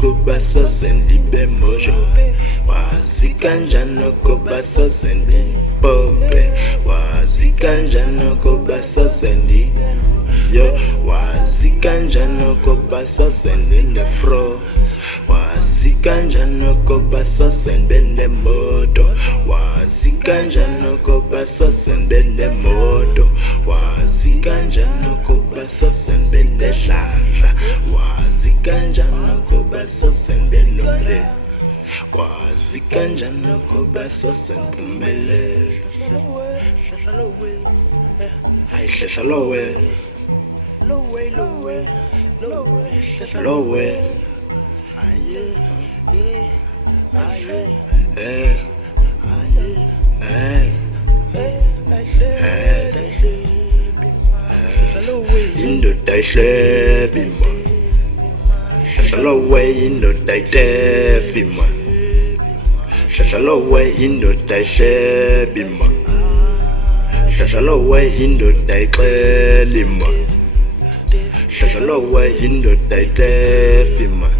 kuba sosendibe mojo wazi kanjani kuba sosendipope wazi kanjani kuba sosendi yo wazi kanjani kuba sosendile fro wazi kanjani kuba sosendile moto wazi kanjani kuba sosendile moto wazi kanjani kuba sosendile hlahla wazi kanjani kuba sosendile mle wazi kanjani kuba sosendile hayi hlehla lowe lowe aye indoda ihlebima hlahla lowe indoda itefima hlahla lowe indoda ihlebima hlahla lowe indoda ixelima hlahla lowe indoda itefima